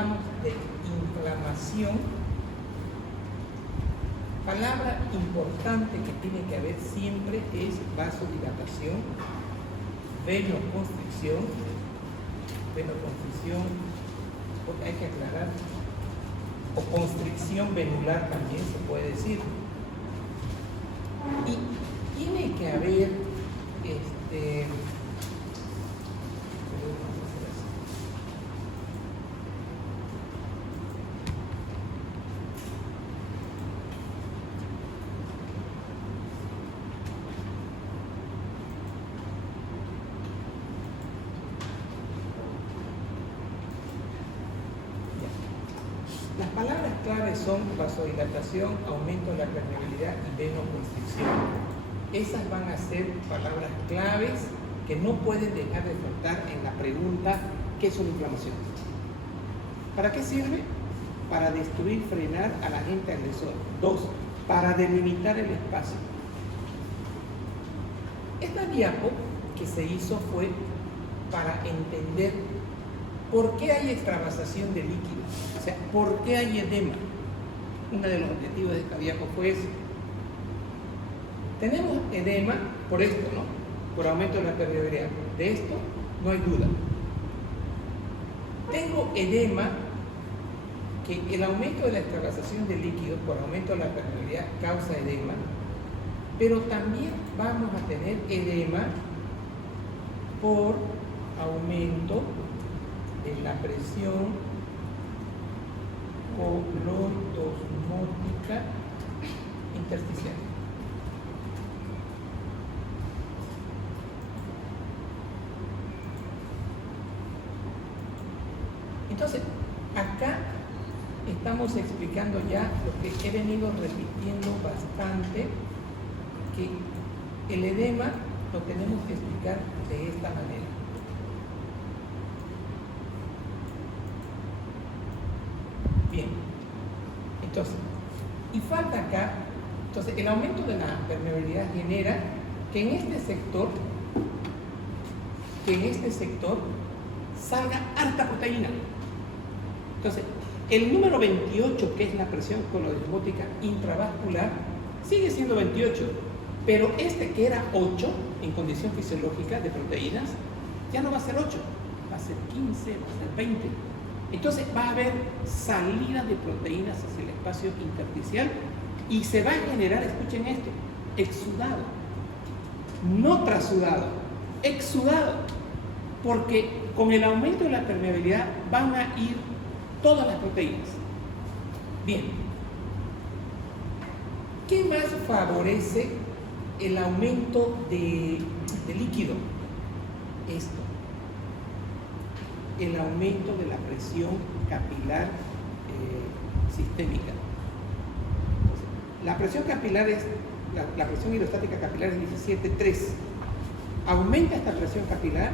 hablamos de inflamación, palabra importante que tiene que haber siempre es vasodilatación, venoconstricción, porque hay que aclarar, o constricción venular también se puede decir. Y tiene que haber las palabras claves son vasodilatación, aumento de la permeabilidad y venoconstricción. Esas van a ser palabras claves que no pueden dejar de faltar en la pregunta ¿qué es una inflamación? ¿Para qué sirve? Para destruir, frenar al agente agresor. 2. Para delimitar el espacio. Esta diapo que se hizo fue para entender por qué hay extravasación de líquido, o sea, por qué hay edema. Uno de los objetivos de esta diapo fue eso. Tenemos edema por esto, ¿no? Por aumento de la permeabilidad. De esto no hay duda. Tengo edema, que el aumento de la extravasación de líquidos por aumento de la permeabilidad causa edema, pero también vamos a tener edema por aumento de la presión coloidosmótica intersticial. Entonces, acá estamos explicando ya lo que he venido repitiendo bastante, que el edema lo tenemos que explicar de esta manera. Bien, entonces, y falta acá, entonces el aumento de la permeabilidad genera que en este sector salga harta proteína. Entonces, el número 28, que es la presión coloidosmótica intravascular, sigue siendo 28, pero este que era 8 en condición fisiológica de proteínas, ya no va a ser 8, va a ser 15, va a ser 20. Entonces va a haber salida de proteínas hacia el espacio intersticial y se va a generar, escuchen esto, exudado, no trasudado, exudado, porque con el aumento de la permeabilidad van a ir todas las proteínas. Bien, ¿qué más favorece el aumento de líquido? Esto, el aumento de la presión capilar sistémica. Entonces, la presión capilar es, la presión hidrostática capilar es 17,3. Aumenta esta presión capilar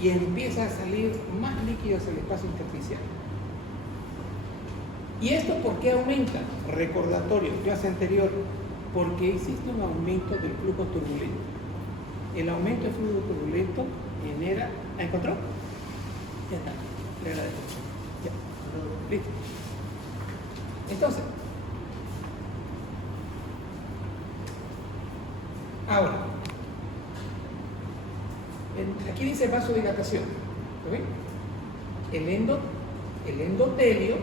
y empieza a salir más líquido hacia el espacio intersticial. ¿Y esto por qué aumenta? Recordatorio, clase anterior, porque existe un aumento del flujo turbulento. El aumento del flujo turbulento genera... ¿La encontró? Ya está, le agradezco. Ya. Listo. Entonces, ahora, aquí dice vasodilatación. ¿Okay? El endotelio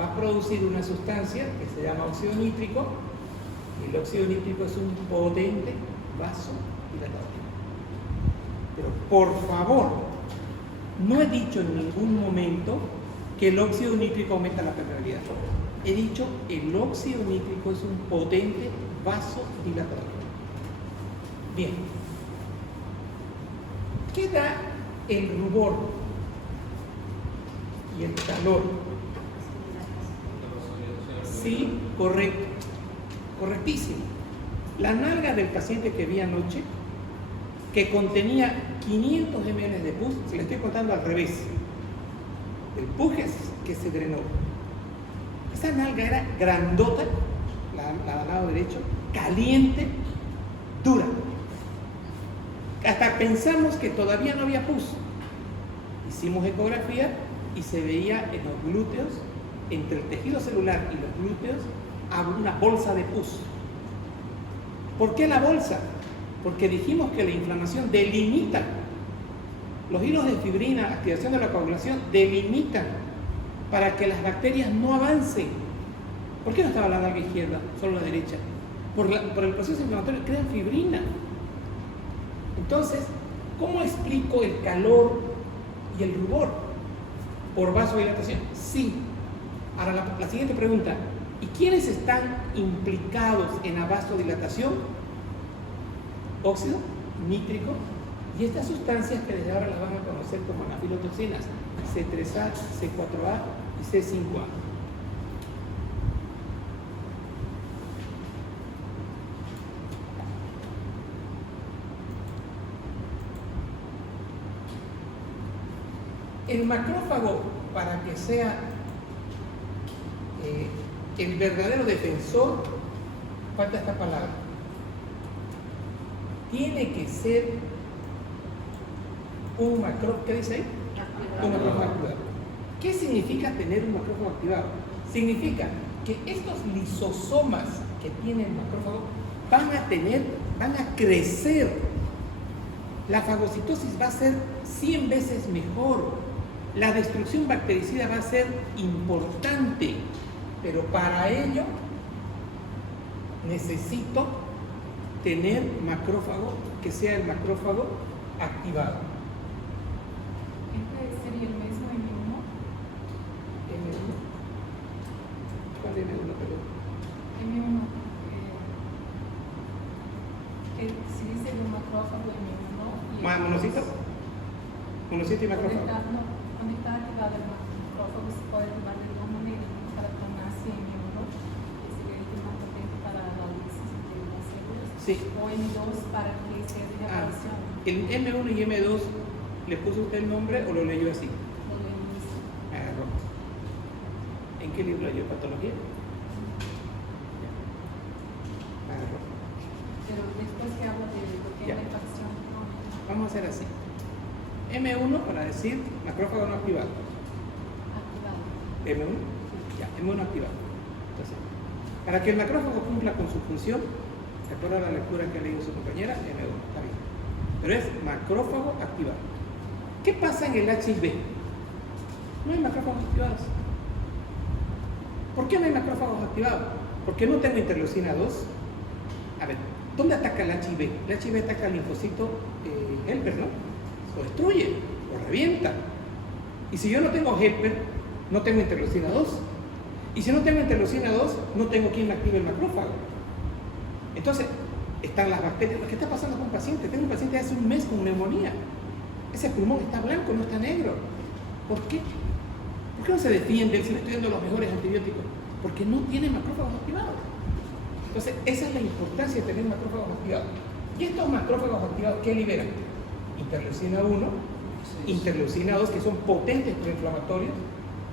va a producir una sustancia que se llama óxido nítrico, y el óxido nítrico es un potente vasodilatador. Pero por favor, no he dicho en ningún momento que el óxido nítrico aumenta la permeabilidad. He dicho el óxido nítrico es un potente vasodilatador. Bien. ¿Qué da el rubor y el calor? Sí, correcto. Correctísimo. La nalga del paciente que vi anoche, que contenía 500 ml de pus, se le estoy contando al revés. El pus que se drenó. Esa nalga era grandota, la del lado derecho, caliente, dura. Hasta pensamos que todavía no había pus. Hicimos ecografía y se veía en los glúteos, entre el tejido celular y los glúteos, había una bolsa de pus. ¿Por qué la bolsa? Porque dijimos que la inflamación delimita. Los hilos de fibrina, activación de la coagulación, delimitan para que las bacterias no avancen. ¿Por qué no estaba la larga izquierda, solo la derecha? Por el proceso inflamatorio crean fibrina. Entonces, ¿cómo explico el calor y el rubor? ¿Por vasodilatación? Sí. Ahora la siguiente pregunta, ¿y quiénes están implicados en la vasodilatación? Óxido nítrico y estas sustancias que desde ahora las van a conocer como anafilotoxinas, C3A, C4A y C5A. El macrófago, para que sea el verdadero defensor, falta esta palabra, tiene que ser un macrófago, ¿qué dice ahí? Un macrófago activado. ¿Qué significa tener un macrófago activado? Significa que estos lisosomas que tiene el macrófago van a crecer. La fagocitosis va a ser 100 veces mejor. La destrucción bactericida va a ser importante, pero para ello necesito tener macrófago que sea el macrófago activado. ¿Este sería el mismo M1? M1. ¿Cuál es M1? M1. Si dice un macrófago M1. ¿Monocito? ¿Monocito y macrófago? Cuando está activado el macrófago se puede activar de dos maneras, para tornarse M1, que sería el más potente para la lisis de las células, Sí. o M2 para que sea de aparición. ¿El M1 y M2 le puso usted el nombre o lo leyó así? Lo de inicio. Agarró. ¿En qué libro leyó? ¿Patología? Agarró. Pero después que habla de lo que es Ya. la infección crónica. Vamos a hacer así. M1 para decir macrófago no activado. Activado. M1, ya, M1 activado. Entonces, para que el macrófago cumpla con su función, ¿se acuerda la lectura que leído su compañera? M1, está bien. Pero es macrófago activado. ¿Qué pasa en el HIV? No hay macrófagos activados. ¿Por qué no hay macrófagos activados? Porque no tengo interleucina 2. A ver, ¿dónde ataca el HIV? El HIV ataca el linfocito helper, ¿no? Lo destruye, lo revienta. Y si yo no tengo helper, no tengo interleucina 2. Y si no tengo interleucina 2, no tengo quien me active el macrófago. Entonces, están las bacterias. ¿Qué está pasando con un paciente? Tengo un paciente hace un mes con neumonía. Ese pulmón está blanco, no está negro. ¿Por qué? ¿Por qué no se defiende si le estoy dando los mejores antibióticos? Porque no tiene macrófagos activados. Entonces, esa es la importancia de tener macrófagos activados. ¿Y estos macrófagos activados qué liberan? Interleucina 1, interleucina 2, que son potentes proinflamatorios,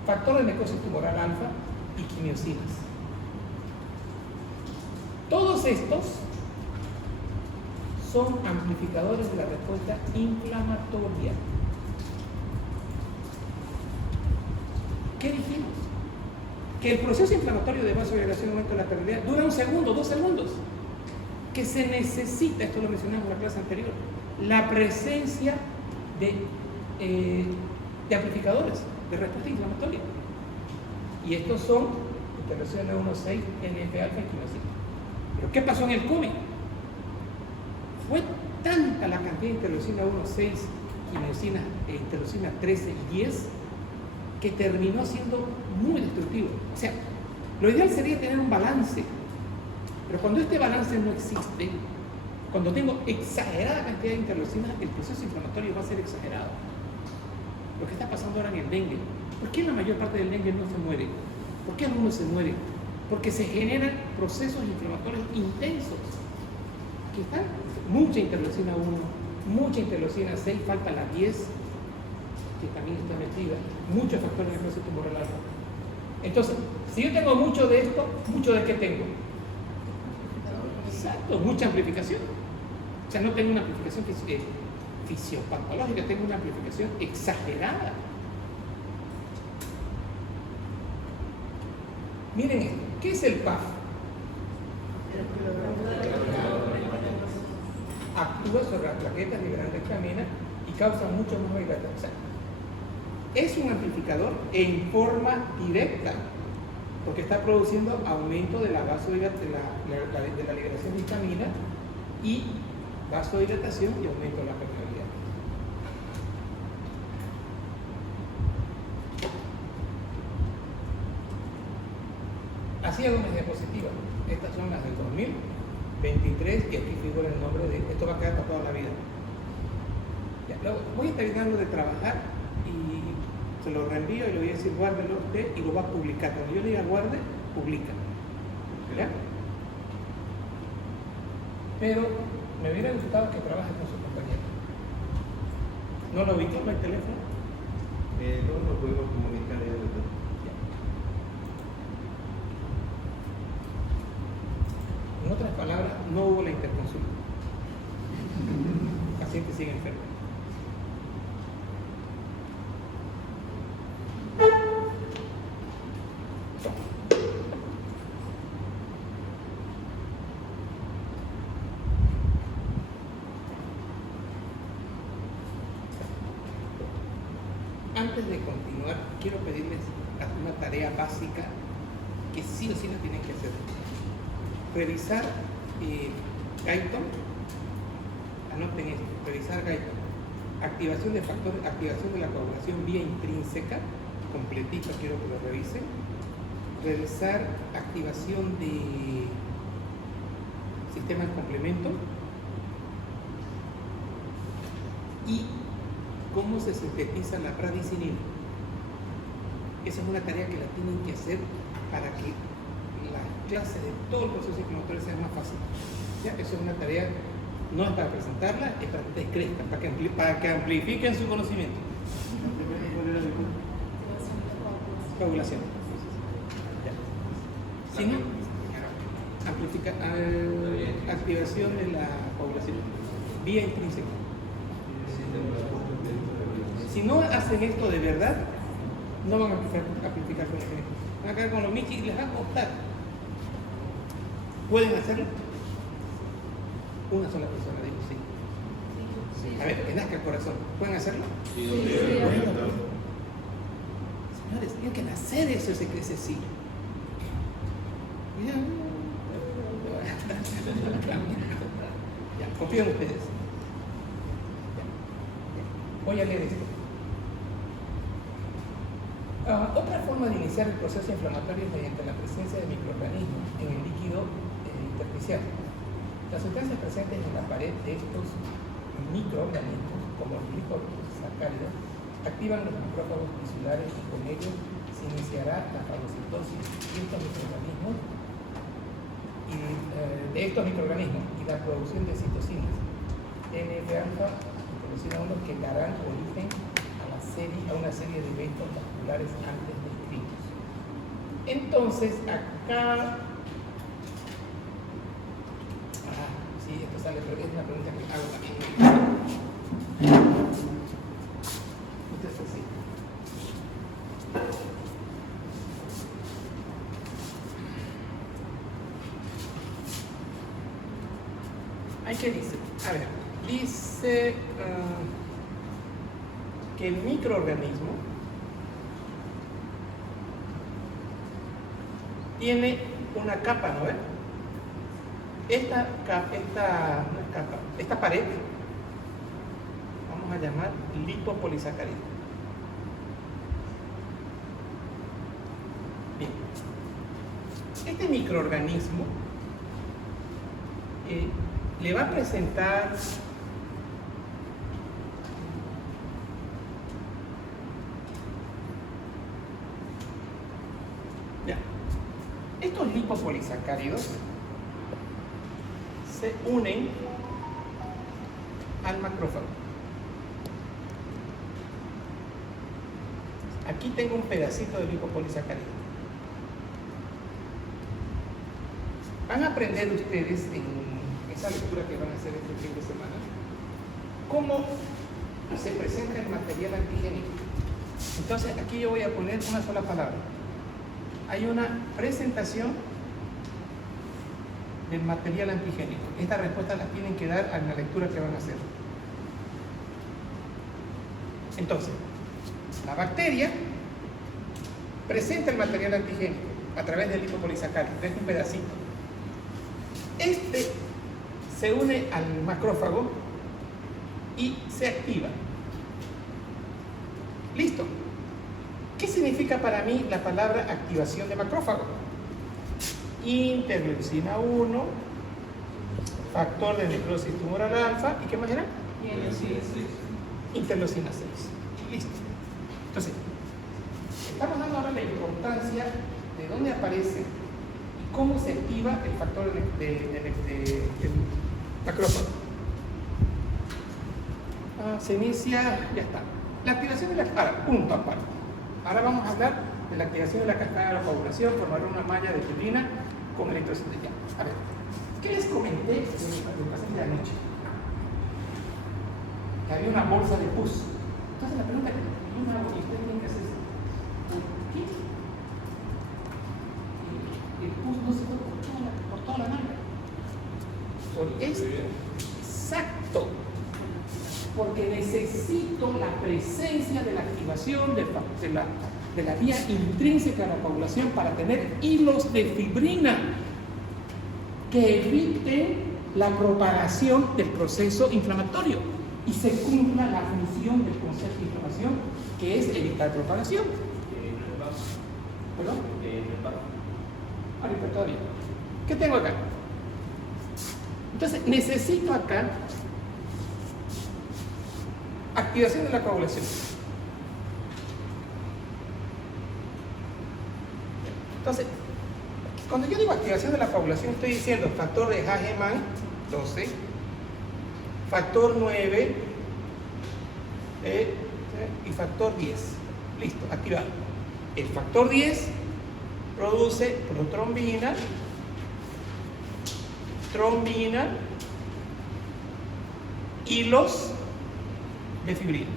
factor de necrosis tumoral alfa y quimiosinas. Todos estos son amplificadores de la respuesta inflamatoria. ¿Qué dijimos? Que el proceso inflamatorio de vasodilatación aumento de la permeabilidad dura 1 segundo, 2 segundos. Que se necesita, esto lo mencionamos en la clase anterior, la presencia de amplificadores de respuesta inflamatoria. Y estos son interleucina 1,6, NF-alfa y quimiosina. ¿Pero qué pasó en el COVID? Fue tanta la cantidad de interleucina 1,6, quimiosina e interleucina 13 y 10 que terminó siendo muy destructivo. O sea, lo ideal sería tener un balance, pero cuando este balance no existe, cuando tengo exagerada cantidad de interleucinas, el proceso inflamatorio va a ser exagerado. Lo que está pasando ahora en el dengue. ¿Por qué la mayor parte del dengue no se muere? ¿Por qué algunos se mueren? Porque se generan procesos inflamatorios intensos. Aquí está, mucha interleucina 1, mucha interleucina 6, falta la 10, que también está metida, muchos factores de necrosis tumoral alfa. Entonces, si yo tengo mucho de esto, ¿mucho de qué tengo? Exacto, mucha amplificación. O sea, no tengo una amplificación fisiopatológica, tengo una amplificación exagerada. Miren esto, ¿qué es el PAF? Actúa sobre las plaquetas liberando histamina y causa mucho más dilatación. O sea, es un amplificador en forma directa, porque está produciendo aumento de la vasodilatación, de la liberación de histamina y vasodilatación y aumento de la permeabilidad. Así hago mis diapositivas. Estas son las del 2023 y aquí figura el nombre de... Esto va a quedar para toda la vida. Ya, luego voy a terminarlo de trabajar y se lo reenvío y le voy a decir guárdelo usted y lo va a publicar. Cuando yo le diga guarde, publica. ¿Ya? Pero me hubiera gustado que trabaje con su compañero. ¿No lo ubicó en el teléfono? No nos podemos comunicar ya, ¿verdad? En otras palabras, no hubo la interconsulta. El paciente sigue enfermo. Antes de continuar, quiero pedirles una tarea básica que sí o sí la tienen que hacer. Revisar Guyton, anoten esto, revisar Guyton, activación de factores, activación de la coagulación vía intrínseca, completito quiero que lo revisen, revisar activación de sistema de complemento y cómo se sintetiza la pradicinina. Esa es una tarea que la tienen que hacer para que clase de todo el proceso inflamatorio sea más fácil. ¿Ya? Eso es una tarea, no es para presentarla, es para que ustedes crezcan, para que amplifiquen su conocimiento. Coagulación. ¿Ya? Si no, activación de la coagulación vía intrínseca. Si no hacen esto de verdad, no van a amplificar con el genético. Van a quedar con los michis y les va a costar. ¿Pueden hacerlo? Una sola persona dijo sí. A ver, que nazca el corazón. ¿Pueden hacerlo? Sí, Bueno, señores, tienen que nacer eso, ese crece sí. Ya, confíen ustedes. Ya. Voy a leer esto. Otra forma de iniciar el proceso inflamatorio es mediante la presencia de microorganismos en el líquido intersticial. Las sustancias presentes en la pared de estos microorganismos, como los gliposacáridos, activan los macrófagos tisulares y con ellos se iniciará la fagocitosis de estos microorganismos y la producción de citocinas, NF-alfa, interleucina-1, que darán origen a una serie de eventos vasculares antes descritos. Entonces, acá... sí, esto sale, pero es una pregunta que hago también. Esto es así. ¿Ay, qué dice? A ver, dice... que el microorganismo tiene una capa, ¿no ven? Esta pared, vamos a llamar lipopolisacárido. Bien. Este microorganismo le va a presentar estos lipopolisacáridos se unen al macrófago. Aquí tengo un pedacito de lipopolisacárido. Van a aprender ustedes en esa lectura que van a hacer este fin de semana cómo se presenta el material antigénico. Entonces aquí yo voy a poner una sola palabra: hay una presentación del material antigénico. Estas respuestas las tienen que dar en la lectura que van a hacer. Entonces, la bacteria presenta el material antigénico a través del lipopolisacárido, es un pedacito. Este se une al macrófago y se activa. Listo. ¿Qué significa para mí la palabra activación de macrófago? Interleucina 1, factor de necrosis tumoral alfa, ¿y qué más era? Interleucina 6. Listo. Entonces, estamos dando ahora la importancia de dónde aparece y cómo se activa el factor del macrófago. Se inicia, ya está. La activación de la cascada, punto aparte. Ahora vamos a hablar de la activación de la cascada de la coagulación, formar una malla de fibrina con electrosintesia. A ver, ¿qué les comenté del paciente de anoche? Que había una bolsa de pus. Entonces la pregunta es, ¿y usted tiene que hacer eso? ¿Por qué? El pus no se fue por toda la manga. Por esto. Exacto. Porque necesito la presencia de la activación de la vía intrínseca de la coagulación para tener hilos de fibrina que eviten la propagación del proceso inflamatorio y se cumpla la función del concepto de inflamación, que es evitar propagación. ¿Perdón? Todavía. ¿Qué tengo acá? Entonces, necesito acá activación de la coagulación. Entonces, cuando yo digo activación de la coagulación, estoy diciendo factor de Hagemann 12, factor 9 y factor 10. Listo, activado. El factor 10 produce protrombina, trombina, hilos de fibrina.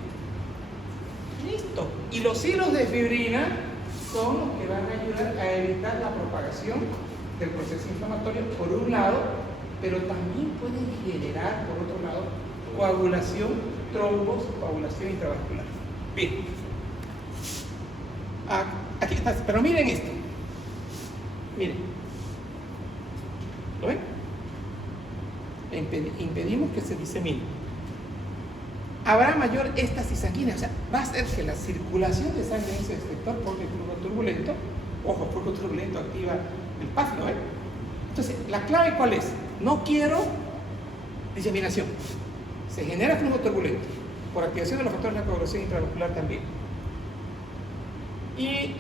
Listo. Y los hilos de fibrina son los que van a ayudar a evitar la propagación del proceso inflamatorio por un lado, pero también pueden generar por otro lado coagulación, trombos, coagulación intravascular. Bien. Aquí está, pero miren esto. Miren. ¿Lo ven? Impedimos que se disemine. Habrá mayor éstasis sanguínea, o sea, va a hacer que la circulación de sangre en ese sector por el flujo turbulento, ojo, el flujo turbulento activa el PAF, ¿no? Entonces, ¿la clave cuál es? No quiero diseminación. Se genera flujo turbulento por activación de los factores de la coagulación intravascular también. Y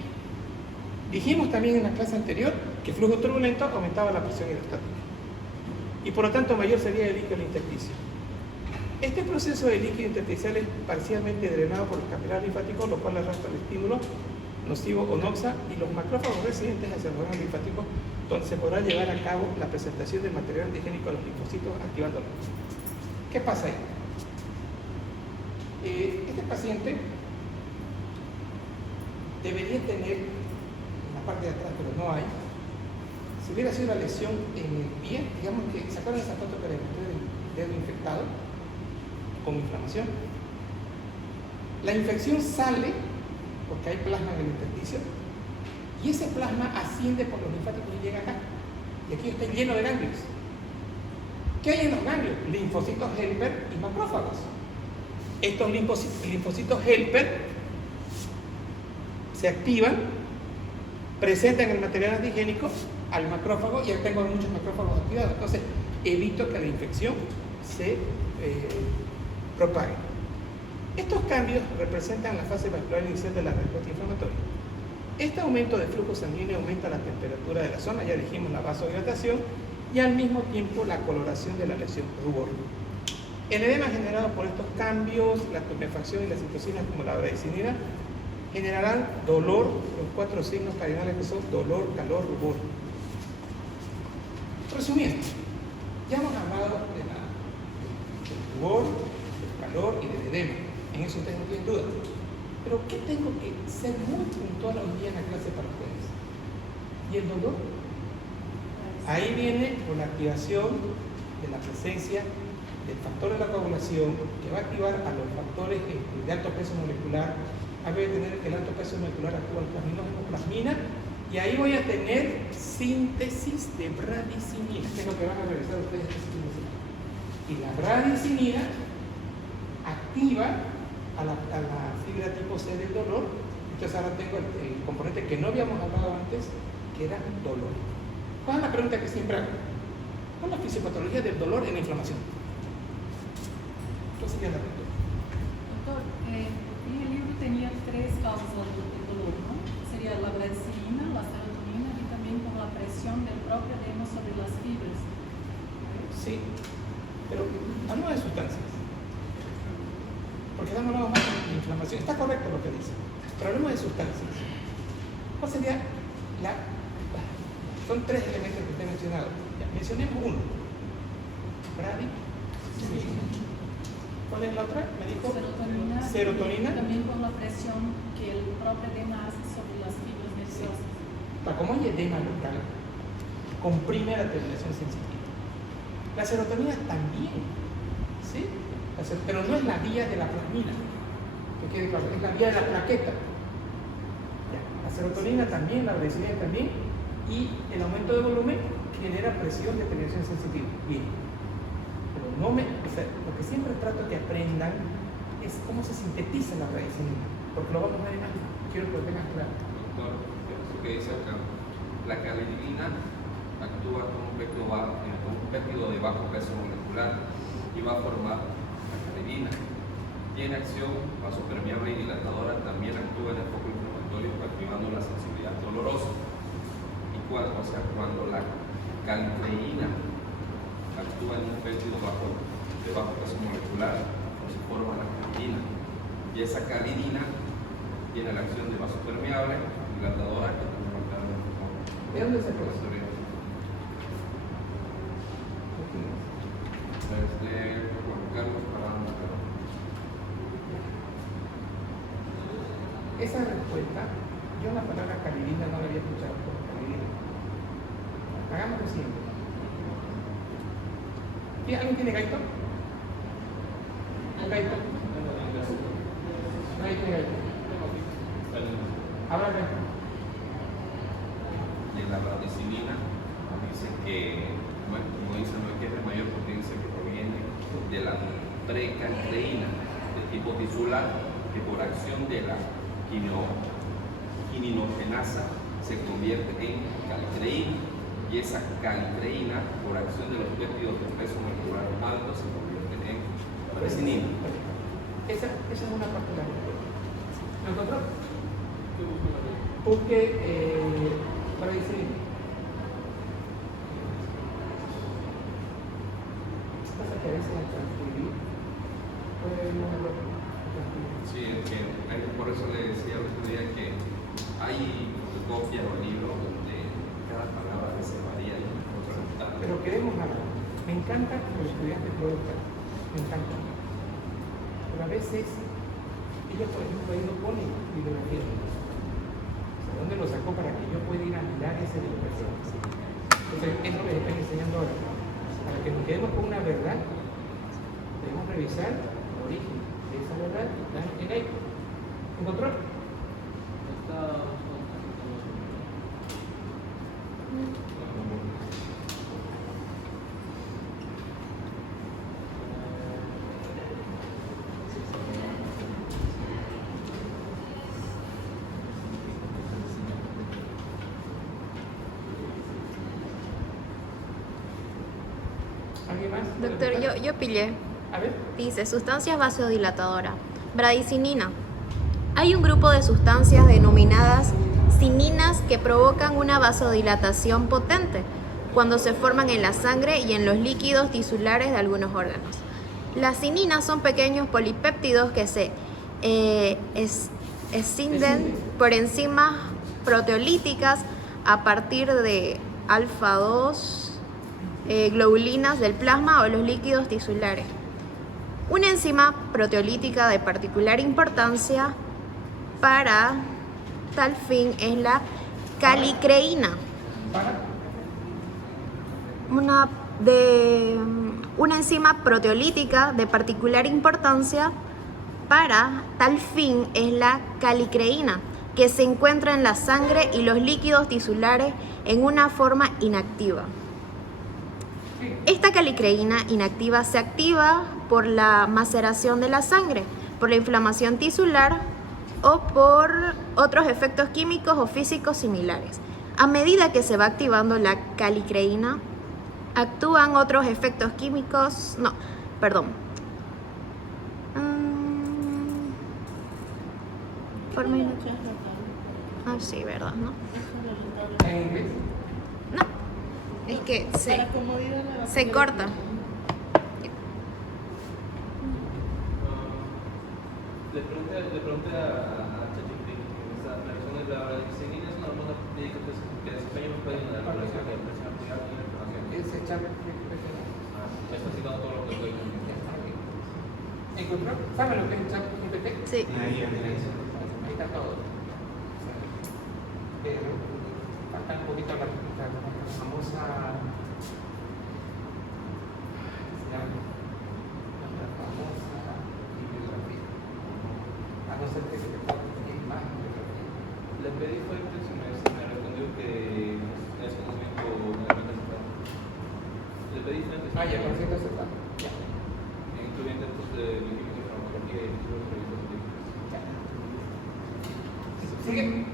dijimos también en la clase anterior que el flujo turbulento aumentaba la presión hidrostática. Y por lo tanto, mayor sería el líquido intersticio. Este proceso de líquido intersticial es parcialmente drenado por los capilares linfáticos, lo cual arrastra el estímulo nocivo o noxa y los macrófagos residentes hacia los órganos linfáticos, donde se podrá llevar a cabo la presentación del material antigénico a los linfocitos activándolo. ¿Qué pasa ahí? Este paciente debería tener en la parte de atrás, pero no hay. Si hubiera sido una lesión en el pie, digamos que sacaron esa foto que le mostré del dedo infectado con inflamación. La infección sale porque hay plasma en el intersticio y ese plasma asciende por los linfáticos y llega acá. Y aquí está lleno de ganglios. ¿Qué hay en los ganglios? Linfocitos helper y macrófagos. Estos linfocitos helper se activan, presentan el material antigénico al macrófago y ya tengo muchos macrófagos activados. Entonces, evito que la infección se propague. Estos cambios representan la fase vascular inicial de la respuesta inflamatoria. Este aumento de flujo sanguíneo aumenta la temperatura de la zona, ya dijimos la vasodilatación, y al mismo tiempo la coloración de la lesión, rubor. El edema generado por estos cambios, la tumefacción y las citocinas como la bradicinina, generarán dolor, los 4 signos cardinales que son dolor, calor, rubor. Resumiendo, ya hemos hablado del rubor, del calor y del edema. En eso ustedes no tienen duda. Pero ¿qué tengo que ser muy puntual hoy día en la clase para ustedes? ¿Y el dolor? Ahí viene con la activación de la presencia del factor de la coagulación que va a activar a los factores de alto peso molecular. Ahí voy a tener que el alto peso molecular actúa en plasmina y ahí voy a tener síntesis de bradicinina, que es lo que van a realizar ustedes. Y la bradicinina activa a la fibra tipo C del dolor. Entonces ahora tengo el componente que no habíamos hablado antes, que era dolor. ¿Cuál es la pregunta que siempre hago? ¿Cuál es la fisiopatología del dolor en la inflamación? ¿Qué sería la pregunta? Doctor, en el libro tenía 3 causas del dolor, ¿no? Sería la bradicinina, la serotonina y también con la presión del propio edema sobre las fibras. Sí, pero hablamos de sustancias. Porque estamos hablando más de inflamación. Está correcto lo que dice, pero hablamos de sustancias. ¿Cuál sería Son 3 elementos que usted ha mencionado. Ya, mencionemos uno. Bradicinina. ¿Cuál es la otra? Me dijo serotonina. También con la presión que el propio edema hace sobre las fibras nerviosas. Como hay edema local, comprime la terminación sensitiva. La serotonina también, ¿sí? Pero no es la vía de la plasmina, que quede claro, es la vía de la plaqueta. Ya. La serotonina también, la bradicinina también, y el aumento de volumen genera presión de terminación sensitiva. Bien. Pero lo que siempre trato que aprendan es cómo se sintetiza la bradicinina, porque lo vamos a ver en algo. Quiero que lo tengan claro. Doctor, eso que dice acá, la calidina actúa como un péptido de bajo peso molecular y va a formar la calidina. Tiene acción vasopermeable y dilatadora, también actúa en el foco inflamatorio activando la sensibilidad dolorosa. Cuando la caltreína actúa en un péptido de bajo peso molecular, se forma la calidina. Y esa calidina tiene la acción de vasopermeable, dilatadora, que también va a estar en el foco. ¿De dónde se puede? Juan Carlos Parada. Esa respuesta, yo la palabra calidina no la había escuchado por calidina. Hagamos lo siguiente. ¿Alguien tiene gaito? ¿Un gaito? Nadie tiene gaito. Habla gaito. De la bradicinina, dice que, bueno, como dicen, no es que es de mayor potencia que proviene de la precaltreína de tipo tisular, que por acción de la quininogenasa se convierte en caltreína, y esa caltreína, por acción de los péptidos de peso molecular alto, se convierte en bradicinina. Esa es una parte de la respuesta. ¿Lo encontró? Porque bradicinina. Pasa que a veces al transcribir puede haber un error. Sí, es que por eso le decía el otro día que hay copias o libros donde cada palabra se varía y otra. Pero queremos algo. Me encanta que los estudiantes produzcan. Me encanta. Pero a veces, ellos por ejemplo ahí no ponen bibliografía. ¿Dónde lo sacó para que yo pueda ir a mirar ese bibliografía? Entonces, es lo que les estoy enseñando ahora. Para que nos quedemos con una verdad, debemos revisar el origen de esa verdad y está en ahí. ¿Encontró? ¿Alguien más? Doctor, yo pillé. A ver. Dice, sustancias vasodilatadoras. Bradicinina. Hay un grupo de sustancias denominadas cininas que provocan una vasodilatación potente cuando se forman en la sangre y en los líquidos tisulares de algunos órganos. Las cininas son pequeños polipéptidos que se escinden por enzimas proteolíticas a partir de alfa-2 globulinas del plasma o los líquidos tisulares. Una enzima proteolítica de particular importancia para tal fin es la calicreína. para una enzima proteolítica de particular importancia para tal fin es la calicreína, que se encuentra en la sangre y los líquidos tisulares en una forma inactiva. Esta calicreína inactiva se activa por la maceración de la sangre, por la inflamación tisular o por otros efectos químicos o físicos similares. A medida que se va activando la calicreína, actúan otros efectos químicos, sí, ¿verdad? ¿No? en inglés. No, es que Para comodidad de la se corta. Le pregunté a ChatGPT, la reacción de la bradicilina es una hormona médica que desempeña un papel en la regulación de la presión arterial y la inflamación. Es echar. Esto ha sido todo lo que estoy ¿Encontró? ¿Sabe lo que es echar GPT? Sí. Ahí está todo. Pero falta un poquito la famosa. La famosa bibliografía. A no ser que se te ponga más bibliografía. Le pedí fue que se me respondió que es conocimiento meramente aceptado. Le pedí frente Ah, ya, conocimiento aceptado. Ya. incluyendo datos de bioquímica, farmacología y estudios de revistas científicas. Sigue.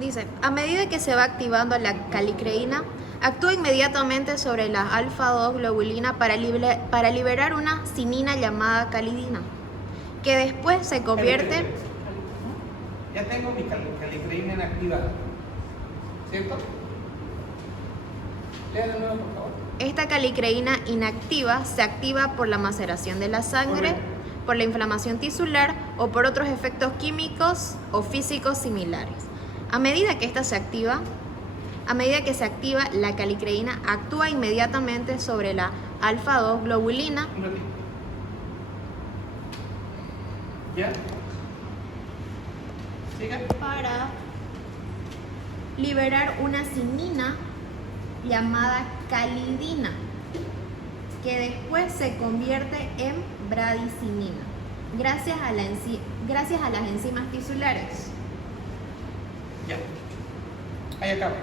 Dice, a medida que se va activando la calicreína, actúa inmediatamente sobre la alfa-2 globulina para liberar una cinina llamada calidina, que después se convierte... Ya tengo mi calicreína inactivada, ¿cierto? Lea de nuevo, por favor. Esta calicreína inactiva se activa por la maceración de la sangre, por la inflamación tisular o por otros efectos químicos o físicos similares. A medida que se activa, la calicreína actúa inmediatamente sobre la alfa-2 globulina. Un ratito. ¿Ya? Siga. Para liberar una cinina llamada calidina, que después se convierte en bradicinina, gracias a las enzimas tisulares. Ya. Ahí acaba.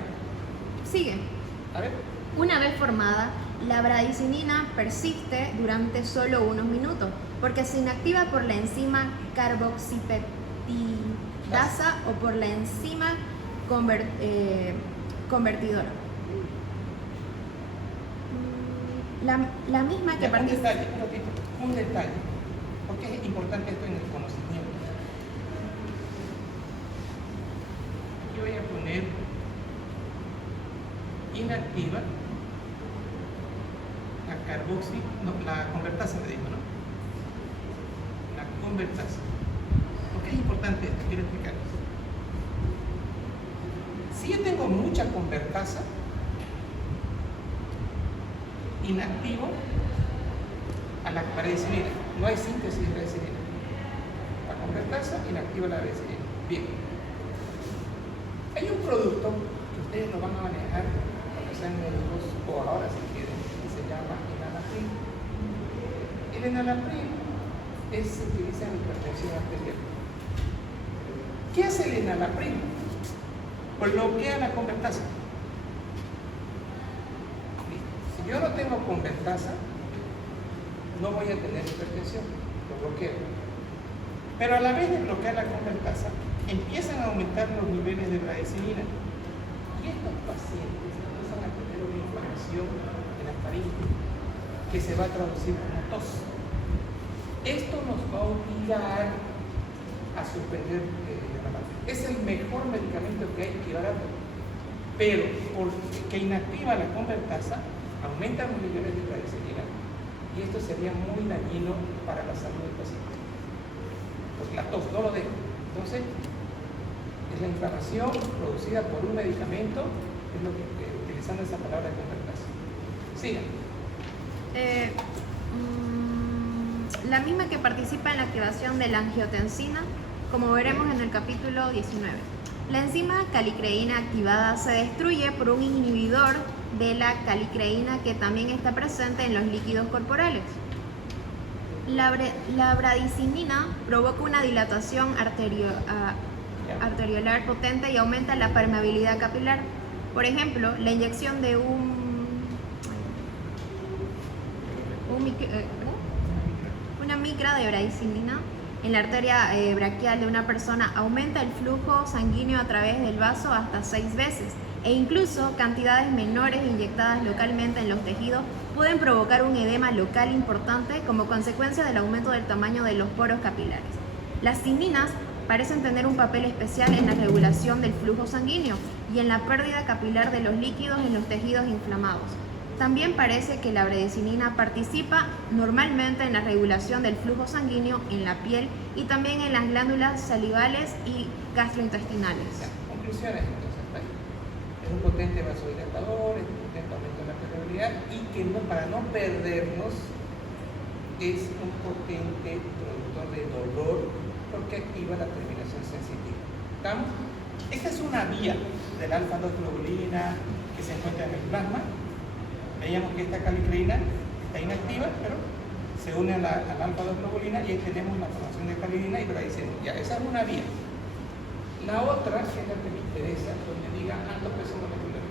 Sigue. A ver. Una vez formada, la bradicinina persiste durante solo unos minutos, porque se inactiva por la enzima carboxipeptidasa o por la enzima convertidora. La misma que Ya, un participa. detalle, un ratito. Un detalle. ¿Por qué es importante esto en el conocimiento? Aquí voy a poner inactiva la convertasa, me dijo, ¿no? La convertasa. ¿Por qué es importante esto? Quiero explicarles. Si yo tengo mucha convertasa, inactivo a la bradicinina. No hay síntesis de bradicinina. La convertasa inactiva la bradicinina. Bien. Hay un producto que ustedes lo van a manejar cuando sean médicos o ahora si quieren, que se llama enalapril. El enalapril se utiliza en hipertensión arterial. ¿Qué hace el enalapril? Bloquea la convertasa. Si yo no tengo convertasa, no voy a tener hipertensión, lo bloqueo. Pero a la vez de bloquear la convertasa, empiezan a aumentar los niveles de bradicinina. Y estos pacientes empiezan a tener una inflamación en la faringe que se va a traducir como tos. Esto nos va a obligar a suspender es el mejor medicamento que hay y barato. Pero porque inactiva la convertasa, aumenta los niveles de bradicinina y esto sería muy dañino para la salud del paciente. Porque la tos no lo deja. Entonces, es la inflamación producida por un medicamento, es lo que utilizando esa palabra de convertasa. Sigan. La misma que participa en la activación de la angiotensina, como veremos en el capítulo 19. La enzima calicreína activada se destruye por un inhibidor de la calicreína que también está presente en los líquidos corporales. La bradicinina provoca una dilatación arteriolar potente y aumenta la permeabilidad capilar. Por ejemplo, la inyección de una micra de bradicinina en la arteria braquial de una persona aumenta el flujo sanguíneo a través del vaso hasta 6 veces, e incluso cantidades menores inyectadas localmente en los tejidos pueden provocar un edema local importante como consecuencia del aumento del tamaño de los poros capilares. Las cininas parecen tener un papel especial en la regulación del flujo sanguíneo y en la pérdida capilar de los líquidos en los tejidos inflamados. También parece que la bradicinina participa normalmente en la regulación del flujo sanguíneo en la piel y también en las glándulas salivales y gastrointestinales. Conclusiones entonces, ¿vale? Es un potente vasodilatador, es un potente aumento de la permeabilidad y que para no perdernos es un potente productor de dolor porque activa la terminación sensitiva. ¿Estamos? Esta es una vía de la alfa-2-globulina que se encuentra en el plasma. Veíamos que esta calicreína está inactiva, pero se une a la alfa-2-globulina y ahí tenemos la formación de calicreína y bradicinina. Ya, esa es una vía. La otra, que es la que me interesa, donde diga alto peso molecular.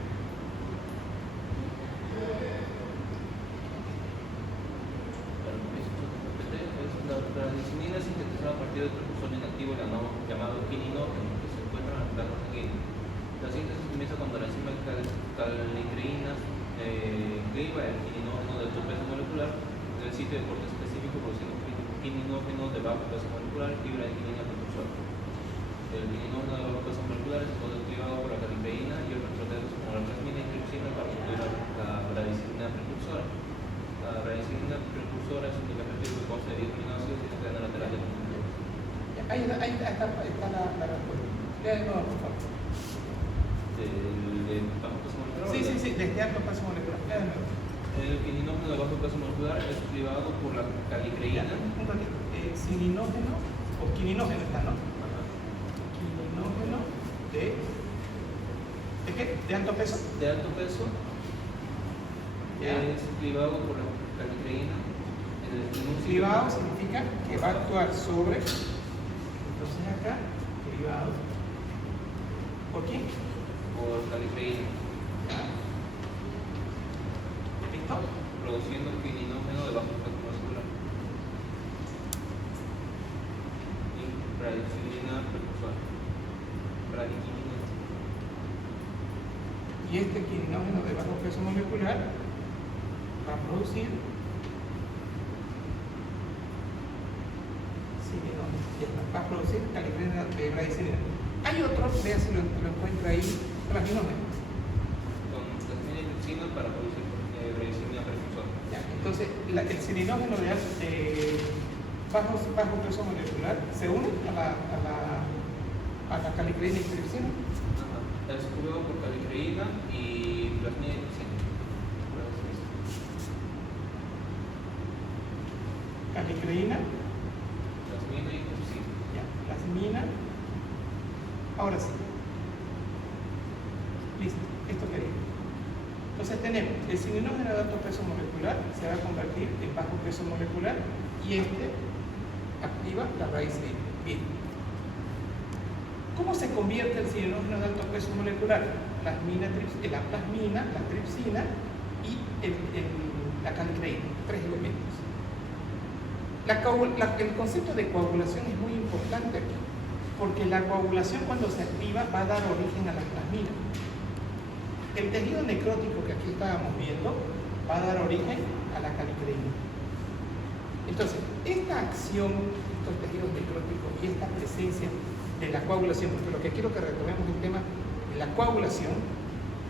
La bradicinina es sintetizada a partir del precursor inactivo llamado quininógeno, que se encuentra en el plasma sanguíneo. La síntesis comienza cuando la enzima calicreína cliva el quininógeno de alto peso molecular en el sitio de corte específico, produciendo quininógeno de bajo peso molecular y fibra de quinina precursora. El quininógeno de bajo peso molecular es entonces activado por la calicreína y otros proteastos como la plasmina y tripsina para producir la bradicinina precursora. La bradicinina precursora es un medicamento que consta de 10 aminoácidos y es cadena lateral de nucleótidos. Ahí está la respuesta. Lea de nuevo, por favor. ¿De bajo peso molecular? Sí, desde alto peso molecular. Lea de nuevo. El quininógeno de bajo peso molecular es activado por la calicreína. Un ratito. Cininógeno o quininógeno está, ¿no? Quininógeno ¿de qué? ¿De alto peso? De alto peso es clivado por la calicreína. Clivado significa que va a actuar sobre. Entonces acá, clivado. ¿Por quién? Por calicreína. ¿Listo? Produciendo quininógeno de bajo peso molecular. Y bradicinina precursora. Bradiquinina. Y este quininógeno de bajo peso molecular va a producir calicreína de bradicinina. Hay otro, vea si lo encuentra ahí, plasminógeno. Con plasmina y tripsina para producir bradicinina precursora. Ya, entonces, el cininógeno de bajo peso molecular se une a la calicreína y tripsina. Es cubierto por calicreína y plasmina y tripsina. Calicreína, Plasmina y tripsina. ya, plasmina. Ahora sí. Listo, esto quería. Entonces tenemos el cininógeno de alto peso molecular, se va a convertir en bajo peso molecular y este activa la raíz B. Bien. ¿Cómo se convierte el cininógeno de alto peso molecular? La plasmina, la tripsina y la calicreína, 3 elementos. El concepto de coagulación es muy importante aquí, porque la coagulación cuando se activa va a dar origen a la plasmina. El tejido necrótico que aquí estábamos viendo va a dar origen a la calicreína. Entonces, esta acción, estos tejidos necróticos y esta presencia de la coagulación, porque lo que quiero que retomemos el tema de la coagulación,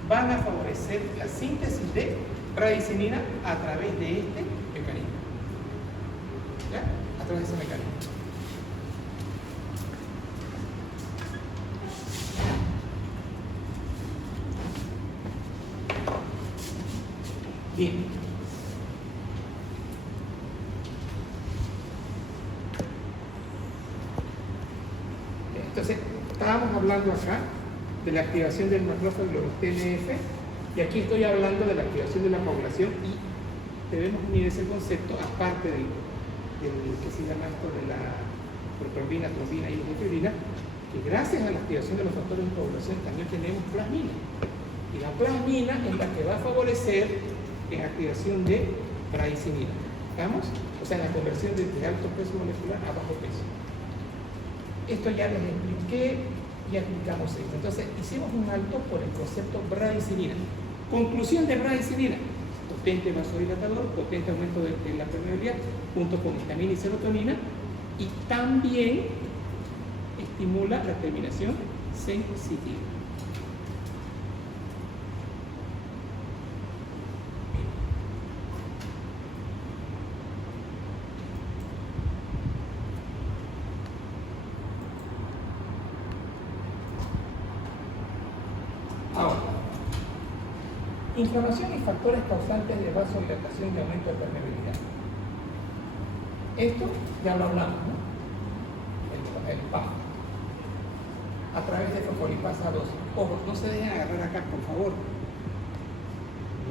van a favorecer la síntesis de bradicinina a través de este mecanismo. ¿Ya? A través de ese mecanismo. Bien. Entonces, estábamos hablando acá de la activación del macrófago TNF, y aquí estoy hablando de la activación de la población, y debemos unir ese concepto aparte del que se llama esto de la protrombina, trombina y nefrina, que gracias a la activación de los factores de población también tenemos plasmina, y la plasmina es la que va a favorecer en activación de bradicinina. ¿Vamos? O sea, en la conversión de alto peso molecular a bajo peso. Esto ya les expliqué y aplicamos esto. Entonces, hicimos un alto por el concepto bradicinina. Conclusión de bradicinina: potente vasodilatador, potente aumento de la permeabilidad, junto con histamina y serotonina, y también estimula la terminación sensitiva. Ahora, inflamación y factores causantes de vasodilatación y aumento de permeabilidad. Esto ya lo hablamos, ¿no? El PAF. A través de fosfolipasa 2. Ojo, no se dejen agarrar acá, por favor.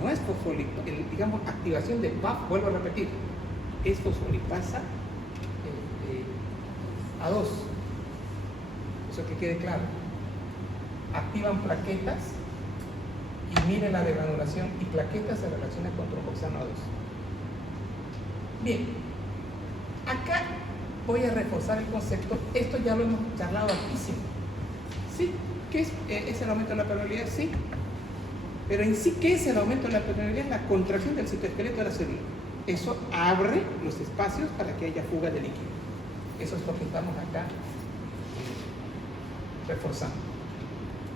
No es fosfolipasa, digamos, activación de PAF, vuelvo a repetir, es fosfolipasa A2. Eso que quede claro. Activan plaquetas y miren la degranulación, y plaquetas se relaciona con tromboxano A2. Bien, acá voy a reforzar el concepto. Esto ya lo hemos charlado altísimo. ¿Sí? ¿Qué es el aumento de la permeabilidad? Sí. Pero en sí, ¿qué es el aumento de la permeabilidad? La contracción del citoesqueleto de la célula. Eso abre los espacios para que haya fuga de líquido. Eso es lo que estamos acá reforzando.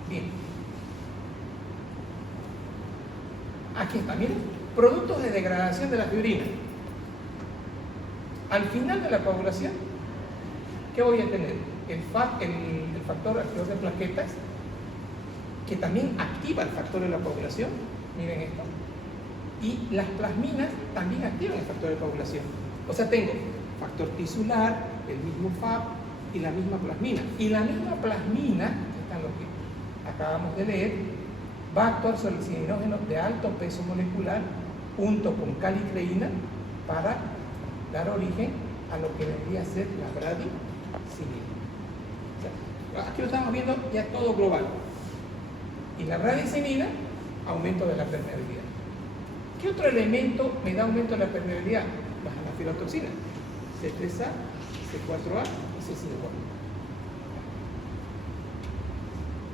Bien. Aquí está, miren. Productos de degradación de la fibrina. Al final de la coagulación, ¿qué voy a tener? El factor activador de plaquetas, que también activa el factor de la coagulación. Miren esto. Y las plasminas también activan el factor de coagulación. O sea, tengo factor tisular, el mismo FAP y la misma plasmina. Y la misma plasmina, que está en lo que acabamos de leer, va a actuar sobre el cianhidrógeno de alto peso molecular junto con calicreína para dar origen a lo que vendría a ser la bradicinina. O sea, aquí lo estamos viendo ya todo global. Y la bradicinina, aumento de la permeabilidad. ¿Qué otro elemento me da aumento de la permeabilidad? Las anafilotoxinas, C3A, C4A y C5A.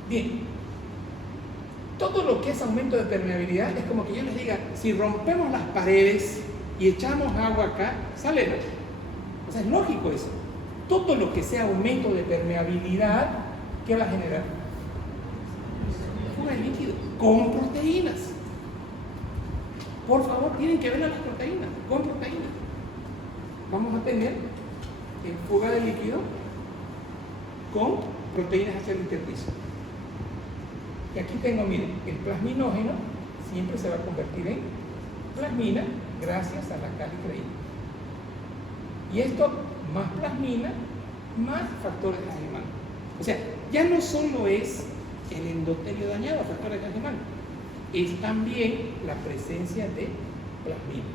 Bien, todo lo que es aumento de permeabilidad es como que yo les diga, si rompemos las paredes y echamos agua acá, sale, ¿no? O sea, es lógico eso. Todo lo que sea aumento de permeabilidad, ¿qué va a generar? Fuga de líquido con proteínas. Por favor, tienen que ver a las proteínas, con proteínas. Vamos a tener fuga de líquido con proteínas hacia el intersticio. Y aquí tengo, miren, el plasminógeno siempre se va a convertir en plasmina gracias a la calicreína. Y esto más plasmina, más factores de Hahnemann. O sea, ya no solo es el endotelio dañado, factores de Hahnemann, es también la presencia de plasmina.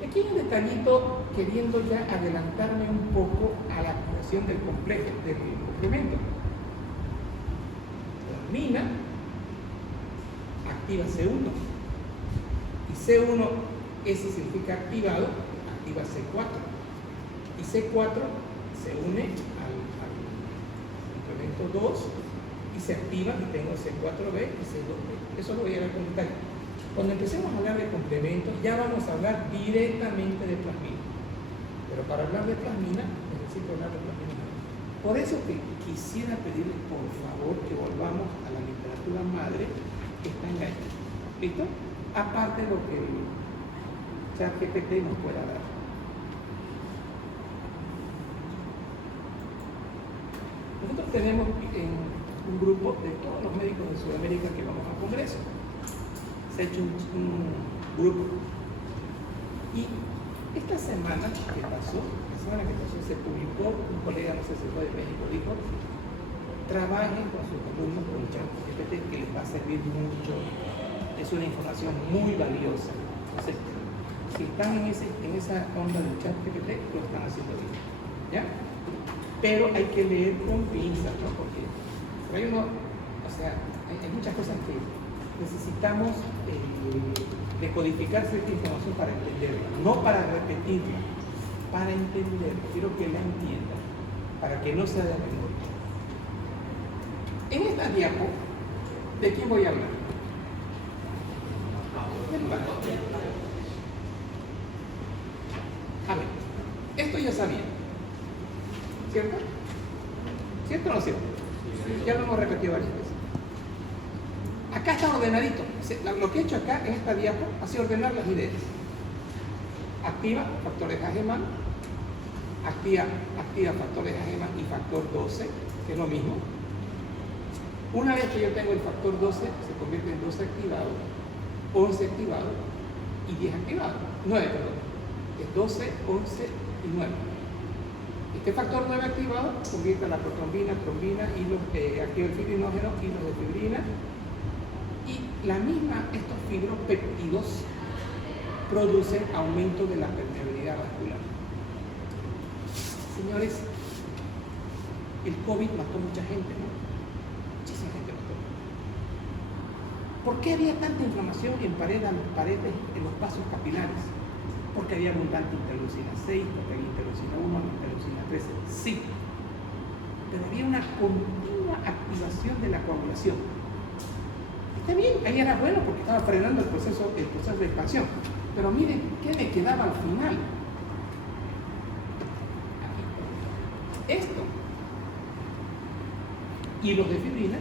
Y aquí hay un detallito queriendo ya adelantarme un poco a la activación del complejo, del complemento. Plasmina activa C1 y C1, ese significa activado, activa C4 y C4 se une al complemento 2 y se activa, y tengo C4B y C2B. Eso lo voy a ver con detalle. Cuando empecemos a hablar de complementos, ya vamos a hablar directamente de plasmina. Pero para hablar de plasmina, necesito hablar de plasmina. Por eso que quisiera pedirles, por favor, que volvamos a la literatura madre que está en la isla. ¿Listo? Aparte de lo que el ChatGPT nos pueda dar. Nosotros tenemos un grupo de todos los médicos de Sudamérica que vamos al Congreso. Se ha hecho un grupo. Y esta semana que pasó, se publicó, un colega, no sé si fue de México, dijo, trabajen con sus alumnos con ChatGPT, que les va a servir mucho. Es una información muy valiosa. Entonces, si están en esa onda del ChatGPT, lo están haciendo bien, ¿ya? Pero hay que leer con pinzas, ¿no? Porque hay hay muchas cosas que necesitamos decodificar cierta información para entenderla, no para repetirla, para entenderla. Quiero que la entiendan, para que no sea de memoria. En esta diapo, ¿de quién voy a hablar? Del banco. A ver, esto ya sabía, ¿cierto? ¿Cierto o no cierto? Ya lo hemos repetido varias veces. Acá está ordenadito. Lo que he hecho acá en esta diapo ha sido ordenar las ideas. Activa factores Hageman, activa factores Hageman y factor 12, que es lo mismo. Una vez que yo tengo el factor 12, se convierte en 12 activado, 11 activado y 10 activado. 9, perdón. Es 12, 11 y 9. Este factor 9 activado convierte a la protrombina, trombina, activa el fibrinógeno, hilos de fibrina. Y estos fibropéptidos producen aumento de la permeabilidad vascular. Señores, el COVID mató mucha gente, ¿no? Muchísima gente mató. ¿Por qué había tanta inflamación en paredes, en los vasos capilares? Porque había abundante interleucina 6, porque había interleucina 1, interleucina 13. Sí, pero había una continua activación de la coagulación. Está bien, ahí era bueno porque estaba frenando el proceso de expansión. Pero miren, ¿qué me quedaba al final? Esto. Hilos de fibrina,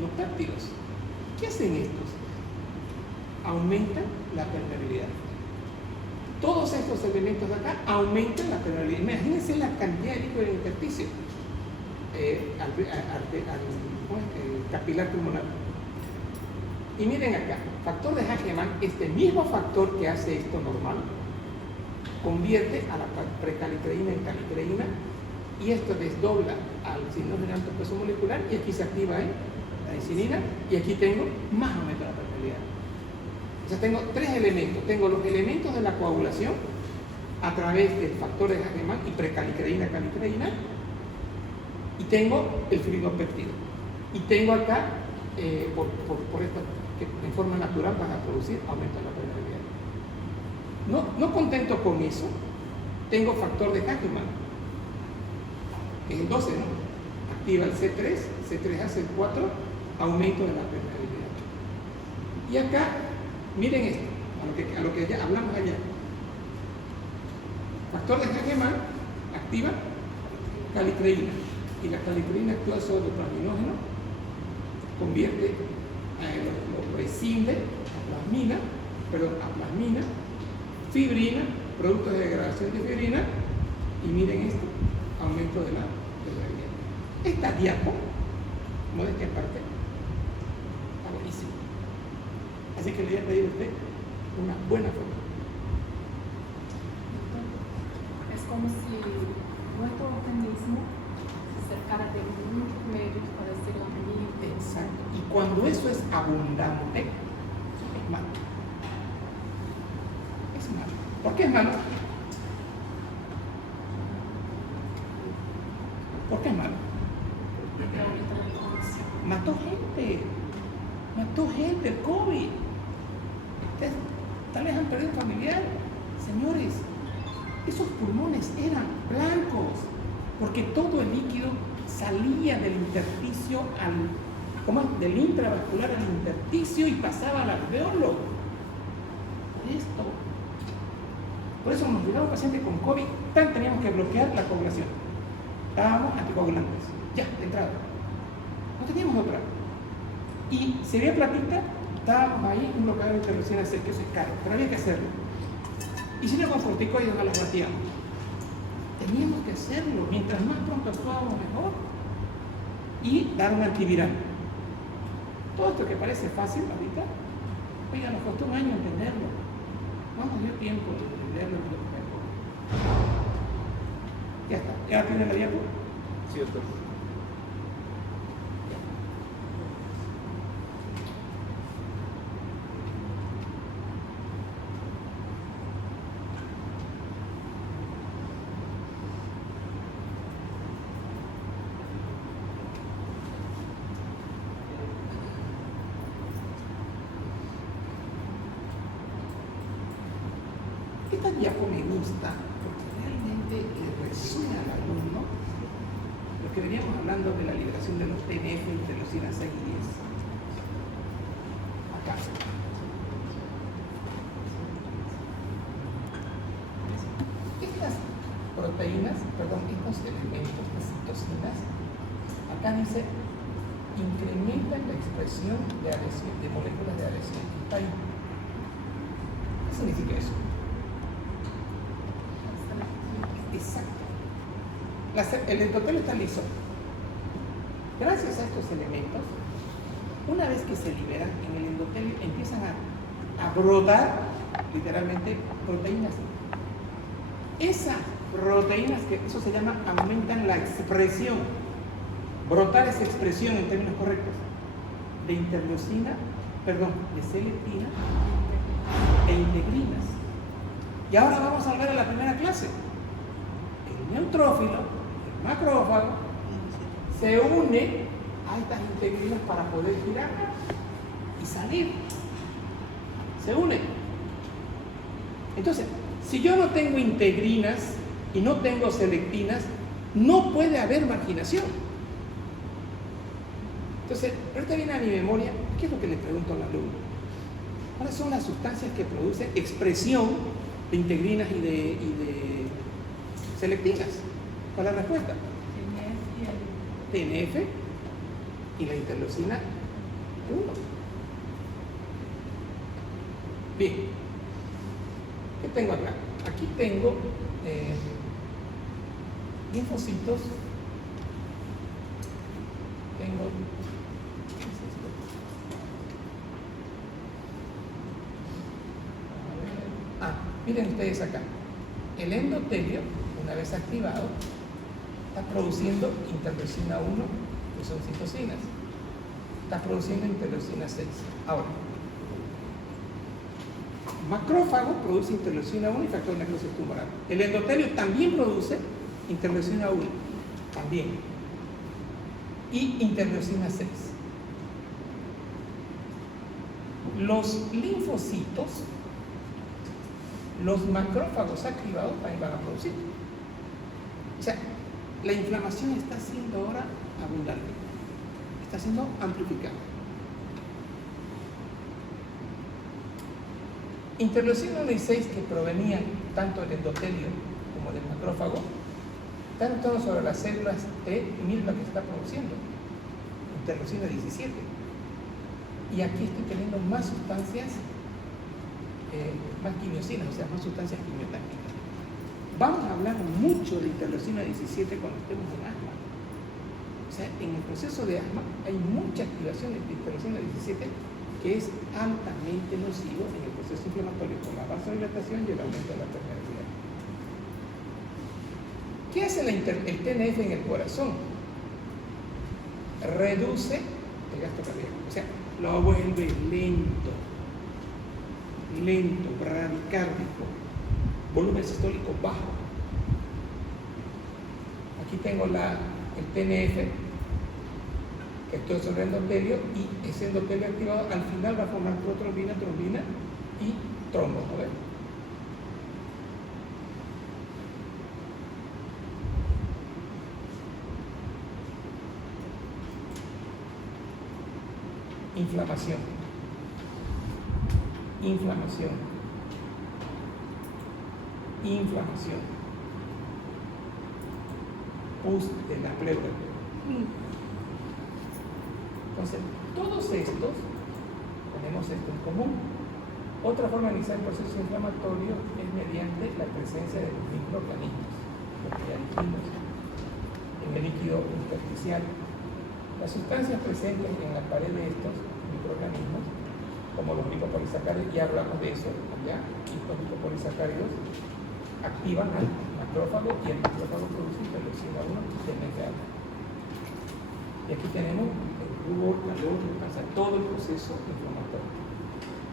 los péptidos. ¿Qué hacen estos? Aumentan la permeabilidad. Todos estos elementos de acá aumentan la permeabilidad. Imagínense la cantidad de líquido en el intersticio. Capilar pulmonar. Y miren acá, factor de Hageman, este mismo factor que hace esto normal, convierte a la precalicreína en calicreína y esto desdobla al sinógeno de alto peso molecular y aquí se activa la insulina y aquí tengo más aumento de la permeabilidad. O sea, tengo tres elementos. Tengo los elementos de la coagulación a través del factor de Hageman y precalicreína, calicreína, y tengo el fibrinopéptido. Y tengo acá, por esto, que en forma natural van a producir aumento de la permeabilidad. No contento con eso, tengo factor de Hageman, que es el 12, ¿no? Activa el C3 hace el 4, aumento de la permeabilidad. Y acá, miren esto, a lo que ya hablamos allá. Factor de Hageman activa calicreína. Y la calicreína actúa sobre el plasminógeno, convierte lo prescinde a plasmina, fibrina, productos de degradación de fibrina, y miren esto, aumento de la permeabilidad. Esta diapo, modestia aparte, está buenísima. Así que le voy a pedir a usted una buena forma. Es como si nuestro organismo se acercara de muchos medios para hacer la medida. Exacto. Y cuando eso es abundante, es malo. Es malo. ¿Por qué es malo? ¿Por qué es malo? Mató gente el COVID. Ustedes tal vez han perdido familiar. Señores, esos pulmones eran blancos porque todo el líquido salía del intersticio del intravascular al intersticio y pasaba al alveolo. Por eso nos llegaba un paciente con COVID, teníamos que bloquear la coagulación. Estábamos anticoagulantes, ya, de entrada. No teníamos otra. Y si había platita, estábamos ahí, un bloqueador de interleucina 6, que eso es caro, pero había que hacerlo. Y si no con corticoides no las batíamos. Teníamos que hacerlo, mientras más pronto actuábamos mejor. Y dar un antiviral. Todo esto que parece fácil ahorita, oiga, nos costó un año entenderlo. No nos dio tiempo de entenderlo. Ya está. ¿Ya tiene la diapo? Sí, doctor. Esta diapo me gusta porque realmente le resume al alumno lo que veníamos hablando de la liberación de los TNF entre los INA 6 y 10. Acá. Estas proteínas, perdón, estos elementos, las citocinas, acá dice incrementan la expresión de moléculas de adhesión. Está ahí. ¿Qué significa eso? Exacto. El endotelio está liso. Gracias a estos elementos, una vez que se liberan en el endotelio, empiezan a brotar literalmente proteínas. Esas proteínas, que eso se llama, aumentan la expresión. Brotar es expresión en términos correctos. De interleucina, perdón, de selectina e integrinas. Y ahora vamos a ver a la primera clase. El neutrófilo, el macrófago, se une a estas integrinas para poder girar y salir. Se une. Entonces, si yo no tengo integrinas y no tengo selectinas, no puede haber marginación. Entonces, ahorita viene a mi memoria, ¿qué es lo que le pregunto al alumno? ¿Cuáles son las sustancias que producen expresión de integrinas y de selectivas? ¿Cuál es la respuesta? TNF y la interleucina 1. Bien, ¿qué tengo acá? Aquí tengo linfocitos. Tengo miren ustedes acá, el endotelio, una vez activado, está produciendo interleucina 1, que son citocinas. Está produciendo interleucina 6. Ahora, macrófago produce interleucina 1 y factor de necrosis tumoral. El endotelio también produce interleucina 1, también. Y interleucina 6. Los linfocitos, los macrófagos activados también van a producir. O sea, la inflamación está siendo ahora abundante, está siendo amplificada. Interleucina 1 y 6, que provenían tanto del endotelio como del macrófago, están actuando sobre las células T, y miren lo que está produciendo, interleucina 17. Y aquí estoy teniendo más sustancias, más quimiosinas, o sea, más sustancias quimiotácticas. Vamos a hablar mucho de interleucina 17 cuando estemos en asma. O sea, en el proceso de asma hay mucha activación de interleucina 17 que es altamente nocivo en el proceso inflamatorio por la vasodilatación y el aumento de la permeabilidad. ¿Qué hace el TNF en el corazón? Reduce el gasto cardíaco, o sea, lo vuelve lento, bradicárdico, volumen sistólico bajo. Aquí tengo el TNF que estoy sobre el endotelio, y ese endotelio activado al final va a formar protrombina, trombina y trombo. A ver. Inflamación. Pus de la pleura. Entonces, todos estos tenemos esto en común. Otra forma de iniciar el proceso inflamatorio es mediante la presencia de los microorganismos, lo que ya dijimos, en el líquido intersticial. Las sustancias presentes en la pared de estos microorganismos, como los lipopolisacáridos, ya hablamos de eso, ¿ya? Y los lipopolisacáridos activan al macrófago, y el macrófago produce interleucina 1 y TNF alfa. Y aquí tenemos el rubor, calor, que pasa todo el proceso inflamatorio.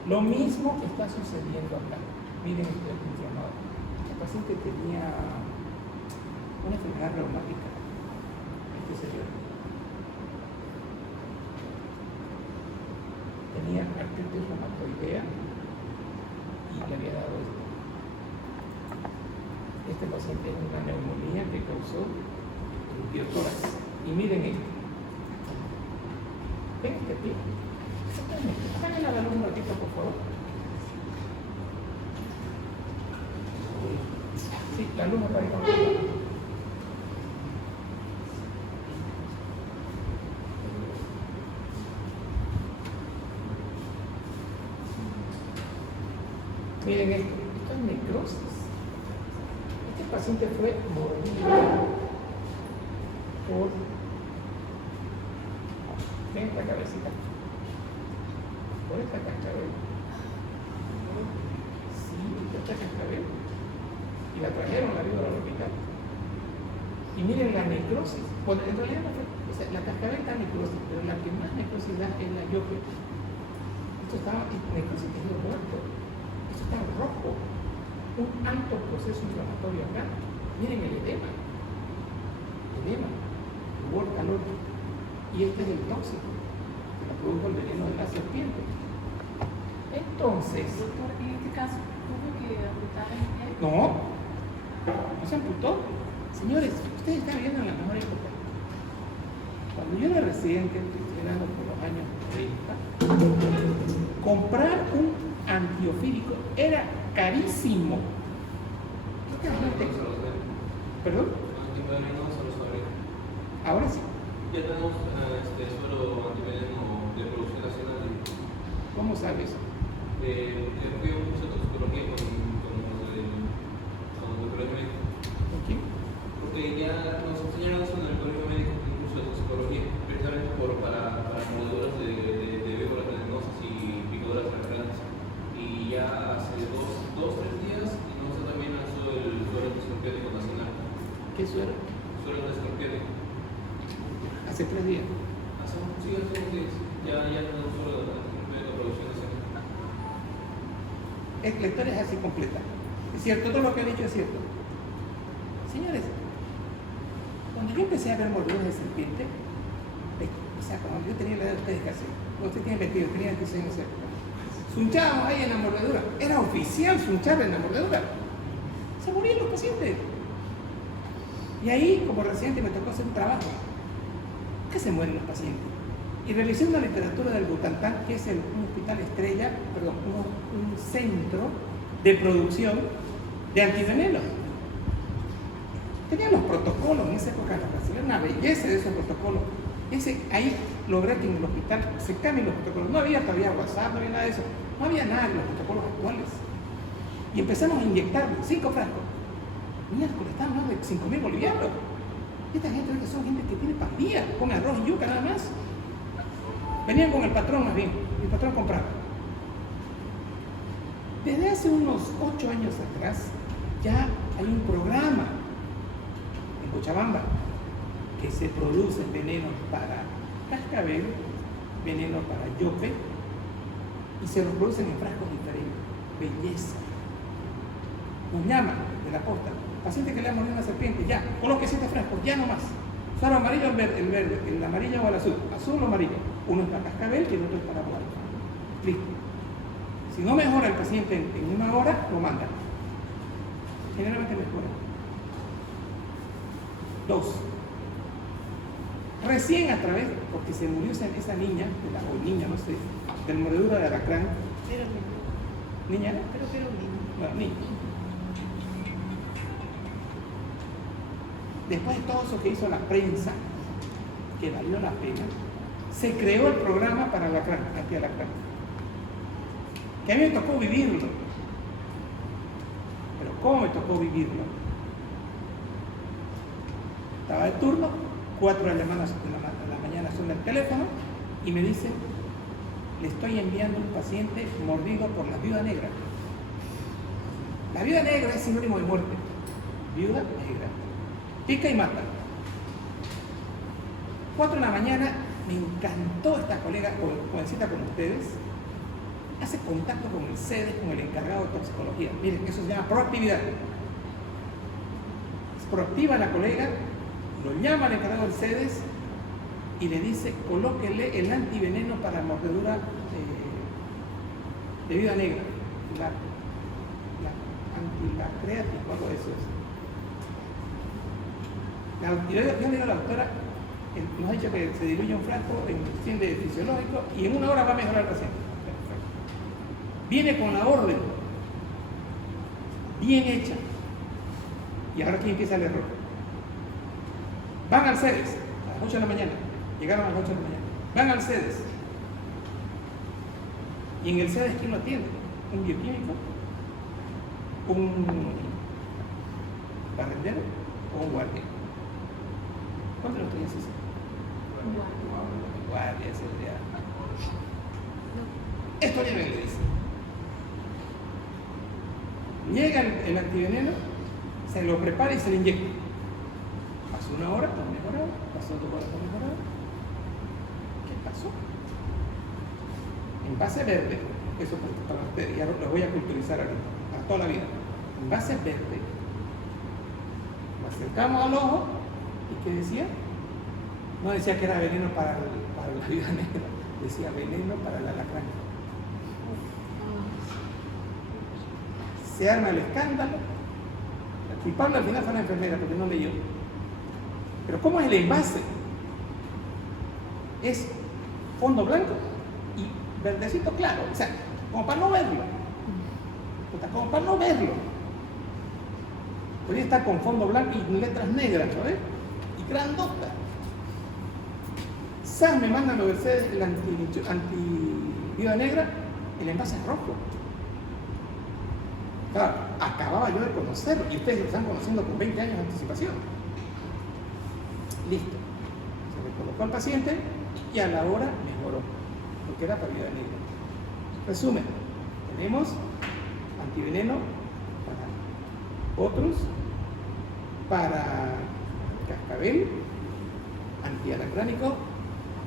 Lo mismo está sucediendo acá. Miren el inflamado. El paciente tenía una enfermedad reumática. Este señor tenía artritis reumatoidea y le había dado esto. Este paciente es una neumonía que causó el biotórax. Y miren esto. ¿Ven este pie? Págale a la luz un ratito, por favor. Sí, la luz está ahí. Miren esto es necrosis. Este paciente fue mordido por... Ven esta cabecita. Por esta cascabel. Sí, esta cascabel. Y la trajeron arriba al hospital. Y miren la necrosis. Bueno, en realidad no fue, o sea, la cascabel está necrosis, pero la que más necrosis da es la yope. Esto estaba en necrosis tejido muerto. Esto está en rojo. Un alto proceso inflamatorio acá. Miren el edema. Edema. Rubor, calor. Y este es el tóxico que lo produjo el veneno de la serpiente. Entonces, Doctor, en este caso, ¿tuvo que amputar el pie? no se amputó. Señores, ustedes están viviendo en la mejor época. Cuando yo era residente, estoy hablando por los años 30, comprar un antiofídico era carísimo. ¿Qué te hablaste? ¿Perdón? Ahora sí. Ya tenemos suelo antiveneno de producción nacional. ¿Cómo sabes? Fui a un curso de toxicología con el colegio médico. ¿Con quién? Porque ya nos enseñaron eso en el colegio médico, un curso de toxicología, precisamente para mordeduras de víboras venenosas y picaduras recurrentes. Y ya hace dos, 3 días, y nos también lanzó el suero escorpiónico nacional. ¿Qué suero? Suero escorpiónico. Hace 3 días. Hace unos días. Ya tenemos suero de producción nacional. La historia es así completa. Es cierto, todo lo que he dicho es cierto. Señores, cuando yo empecé a ver mordeduras de serpiente, o sea, cuando yo tenía la edad de ustedes casi, cuando usted tiene 22, tenía 26 años, sunchábamos ahí en la mordedura. Era oficial sunchar en la mordedura. Se morían los pacientes. Y ahí, como residente, me tocó hacer un trabajo. ¿Qué se mueren los pacientes? Y revisé una literatura del Butantan, que es un hospital estrella, perdón, un centro de producción de antivenenos. Tenían los protocolos en esa época, era una belleza de esos protocolos. Ahí logré que en el hospital se cambien los protocolos. No había todavía WhatsApp, no había nada de eso. No había nada en los protocolos actuales. Y empezamos a inyectar 5 frascos. Miércoles, estaban más de 5.000 bolivianos. Y esta gente ahorita son gente que tiene para el día, come arroz y yuca nada más. Venían con el patrón más bien, el patrón compraba. Desde hace unos 8 años atrás ya hay un programa en Cochabamba que se produce venenos para cascabel, veneno para yope y se los producen en frascos diferentes. Belleza. Nos llaman de la posta. Paciente que le ha mordido una serpiente, ya, coloque 7 frascos, ya no más. Solo amarillo el verde, el amarillo o el azul o amarillo. Uno es para cascabel y el otro es para boal. Listo. Si no mejora el paciente en 1 hora, lo mandan. Generalmente mejora. 2. Recién a través, porque se murió esa niña, o niña, no sé, del mordedura de alacrán. Pero ¿Niña? pero Bueno, niña. Después de todo eso que hizo la prensa, que valió la pena, se creó el programa para alacrán, anti-alacrán. Que a mí me tocó vivirlo. Pero ¿cómo me tocó vivirlo? Estaba de turno, 4 de la mañana suena el teléfono y me dicen, le estoy enviando un paciente mordido por la viuda negra. La viuda negra es sinónimo de muerte. Viuda negra. Pica y mata. 4 de la mañana, me encantó esta colega, jovencita como ustedes, hace contacto con el CEDES, con el encargado de toxicología. Miren, eso se llama proactividad. Es proactiva la colega, lo llama al encargado del CEDES y le dice, colóquele el antiveneno para mordedura de vida negra, la antilacreático, algo de eso es. Yo le digo a la doctora, nos ha dicho que se diluye un frasco en 100 de fisiológico y en 1 hora va a mejorar el paciente. Perfecto. Viene con la orden, bien hecha. Y ahora aquí empieza el error. Van al CEDES a las 8 de la mañana, llegaron a las 8 de la mañana, van al CEDES. Y en el CEDES, ¿quién lo atiende? Un bioquímico, un barrendero o un guardia. ¿Cuánto lo tenías eso? Guardia, seguridad. Esto ya me lo dice. Llega el antiveneno, se lo prepara y se le inyecta. Pasó 1 hora, está mejorado. Pasó 2 horas, está mejorado. ¿Qué pasó? Envase verde, eso para ustedes, ya lo voy a culturizar ahorita, para toda la vida. Envase verde. Lo acercamos al ojo, ¿y qué decía? No decía que era veneno para la vida negra, decía veneno para el alacrán. Se arma el escándalo. La culpable al final fue la enfermera porque no leyó. Pero ¿cómo es el envase? Es fondo blanco y verdecito claro, o sea, como para no verlo. Como para no verlo. Podría estar con fondo blanco y letras negras, ¿sabes? Y grandota. SAS me manda a lo del CEDES, el anti-vida negra, el envase es rojo. Claro, acababa yo de conocerlo y ustedes lo están conociendo con 20 años de anticipación. Listo. Se le colocó al paciente y a la hora mejoró, porque era para vida negra. Resumen, tenemos antiveneno para otros, para cascabel, antialacránico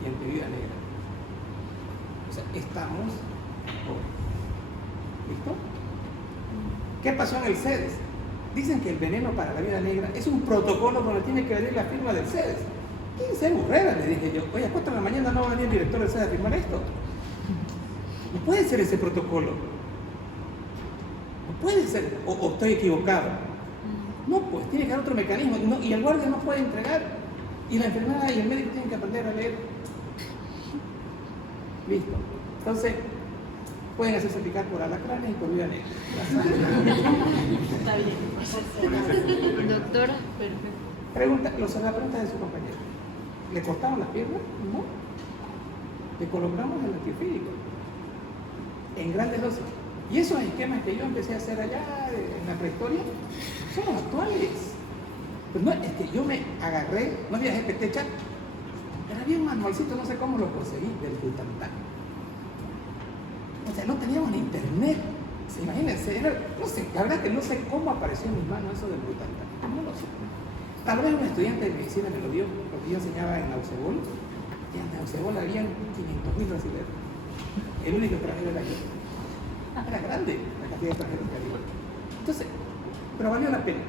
y antivida negra. O sea, estamos ¿listo? ¿Qué pasó en el CEDES? Dicen que el veneno para la vida negra es un protocolo donde tiene que venir la firma del CEDES. ¿Quién se burrera? Le dije yo. Oye, a 4 de la mañana no va a venir el director del CEDES a firmar esto. No puede ser ese protocolo. No puede ser. O estoy equivocado. No, pues tiene que haber otro mecanismo. Y el guardia no puede entregar. Y la enfermera y el médico tienen que aprender a leer. Listo. Entonces, pueden hacerse picar por alacranes y por vida negra. Está bien. Doctora. Perfecto. La pregunta de su compañero. ¿Le cortaron las piernas? No. Le colocamos el antiofídico en grandes dosis. Y esos esquemas que yo empecé a hacer allá en la prehistoria son los actuales. Pues no, es que yo me agarré, no había GPT chat, era bien manualcito, no sé cómo lo conseguí, del Butantan. O sea, no teníamos ni internet. ¿Se imagínense? No sé, la verdad que no sé cómo apareció en mis manos eso del Butantan. No lo sé. Tal vez un estudiante de medicina me lo dio, porque yo enseñaba en Nausebol, y en Nausebol habían 500.000 brasileños. El único extranjero era yo. Era grande la cantidad de extranjeros que había. Entonces, pero valió la pena.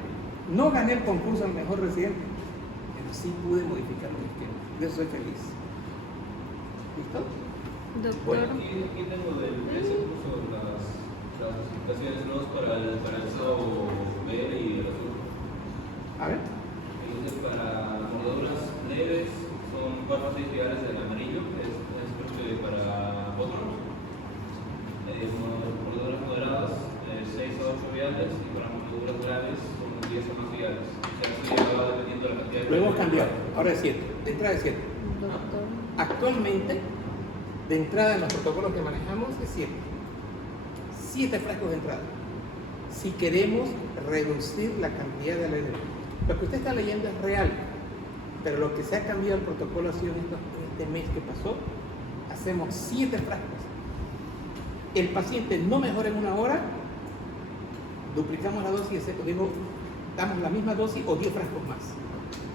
No gané el concurso al mejor residente, pero sí pude modificar los esquemas. De eso soy feliz. ¿Listo? Doctor. Bueno, aquí tengo ese curso las clasificaciones nuevas para el SAO BL y el azul. A ver. Entonces, para mordeduras leves son 4 a 6 viales del amarillo, es creo que para otros. Mordeduras moderadas, 6 a 8 viales, y para mordeduras graves son 10 a más viales. O sea, eso ya va dependiendo de la cantidad de. Lo hemos cambiado. Ahora es 7. De entrada es 7. Doctor. Actualmente, de entrada en los protocolos que manejamos es 7. 7 frascos de entrada. Si queremos reducir la cantidad de veneno. Lo que usted está leyendo es real, pero lo que se ha cambiado el protocolo ha sido en este mes que pasó. Hacemos 7 frascos. El paciente no mejora en 1 hora, duplicamos la dosis, digo, damos la misma dosis o 10 frascos más.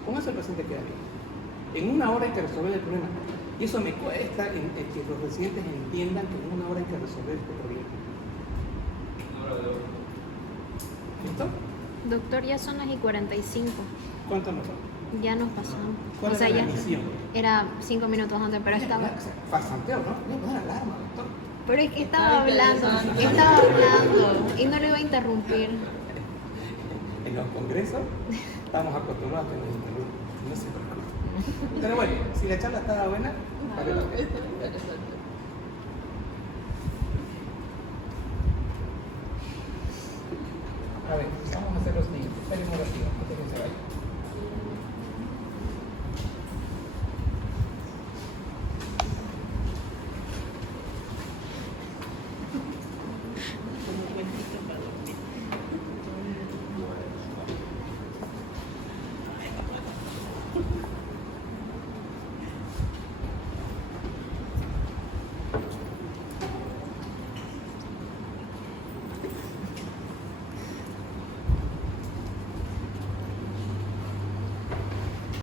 Con eso el paciente queda bien. En una hora hay que resolver el problema. Y eso me cuesta que los residentes entiendan que en una hora hay que resolver este problema. ¿Listo? Doctor, ya son las y 45. ¿Cuánto nos falta? Ya nos pasamos. ¿Cuál O sea, era la ya misión? era 5 minutos antes, pero estaba... Farsanteo, ¿no? Voy a poner alarma, doctor. Pero es que estaba Está hablando y no lo iba a interrumpir. En los congresos estamos acostumbrados a que nos interrumpan. No se preocupen. Pero bueno, si la charla estaba buena, vale la pena.